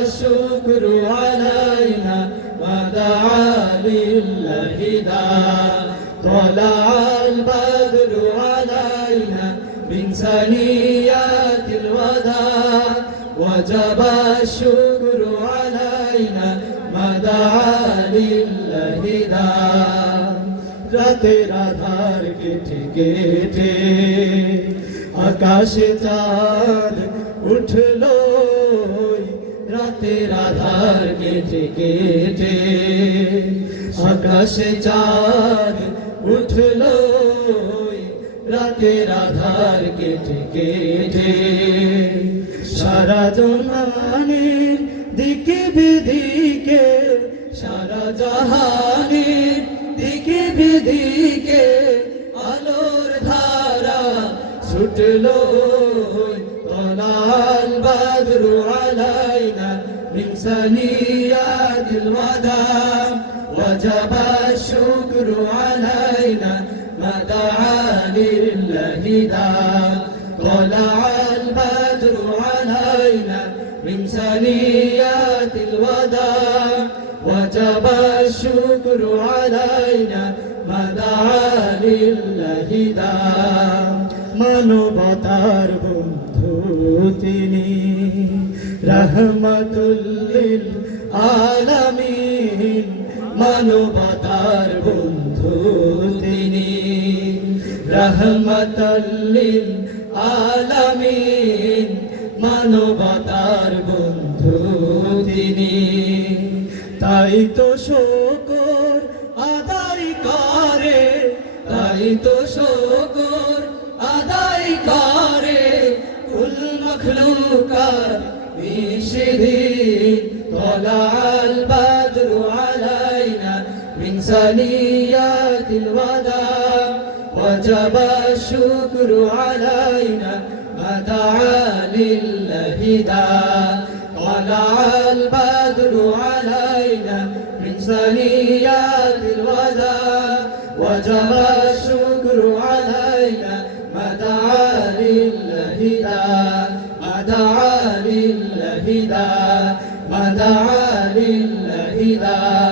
الشكر علينا ودعا لله دار طلع البدر علينا من ثنيات الوداع وجب الشكر علينا ما دعا لله دار রাতের আধার কেটে কেটে আকাশে চাঁদ উঠলো রাধার কেটে কেটে আকাশে চাঁদ উঠল। রাতে রাধার কেটে কেটে সারা জনানের দিকে বিদিকে, সারা জাহানের দিকে বিদিকে আলোর ধারা ছুটল। তলাল বাদরু আলাইনা من ثنيات الوداع وجب الشكر علينا ما دعا لله داع طلع البدر علينا من ثنيات الوداع وجب الشكر علينا ما دعا لله داع মানবতার বন্ধু তিনি রহমতুল্লিল আলামিন, মানবতার বন্ধু তিনি। রহমতুল্লিল আলামিন, মানবতার বন্ধু তিনি। তাই তো শোকর আদায় করে, তাই তো শোকর আদায় করে। من شديد طلع البدر علينا من ثنيات الوداع. وجب الشكر علينا ما دعا لله داع. طلع البدر علينا من ثنيات الوداع. وجب الشكر علينا ما دعا لله داع. ما دعا للهدى ودعا للهدى